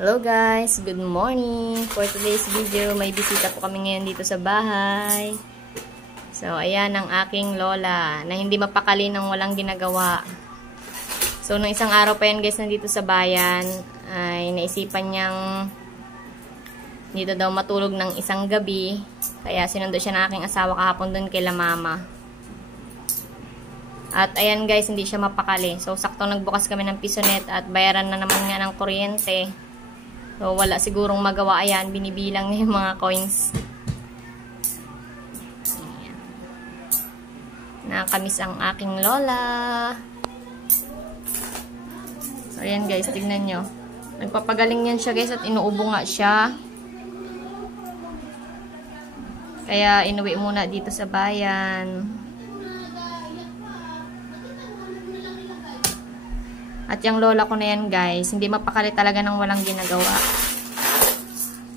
Hello guys, good morning. For today's video, may bisita po kami ngayon dito sa bahay. So, ayan ang aking lola na hindi mapakali ng walang ginagawa. So, nung isang araw pa yan guys, nandito sa bayan, ay naisipan niyang dito daw matulog ng isang gabi. Kaya sinundo siya ng aking asawa kahapon doon kay la mama. At ayan guys, hindi siya mapakali. So, saktong nagbukas kami ng pisonet at bayaran na naman nga ng kuryente. So, wala sigurong magawa. Ayan, binibilang niya yung mga coins. Ayan. Nakakamiss ang aking lola. So, ayan guys, tignan nyo. Nagpapagaling yan siya guys at inuubo nga siya. Kaya, inuwi muna dito sa bayan. At yung lola ko na yan guys, hindi mapakali talaga ng walang ginagawa.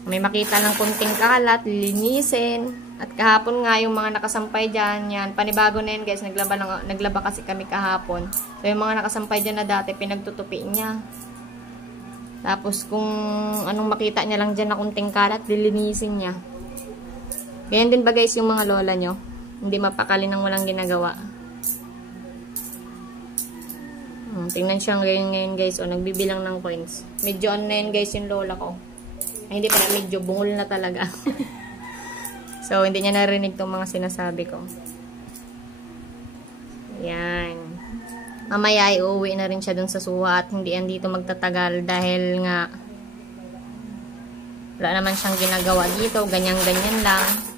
May makita ng kunting kalat, lilinisin. At kahapon nga yung mga nakasampay dyan, yan, panibago na yan guys, naglaba kasi kami kahapon. So yung mga nakasampay dyan na dati, pinagtutupi niya. Tapos kung anong makita niya lang dyan na kunting kalat, lilinisin niya. Ganyan din ba guys yung mga lola nyo? Hindi mapakali ng walang ginagawa. Tingnan siya ngayon guys. O, nagbibilang ng coins. Medyo on na yun guys yung lola ko. Ay, hindi pala. Medyo bungol na talaga. So, hindi niya narinig tong mga sinasabi ko. Yan. Mamaya ay uuwi na rin siya dun sa suha at hindi yan dito magtatagal dahil nga wala naman siyang ginagawa dito. Ganyan-ganyan lang.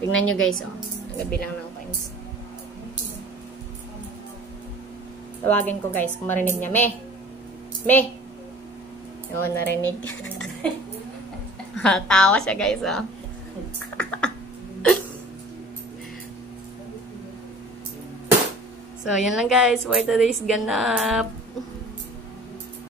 Tingnan nyo guys, oh. Nagabilang ng coins. Tawagin ko guys kung marinig niya. Me! Me! Oo, narinig. Tawa siya guys, oh. So, yun lang guys for today's ganap.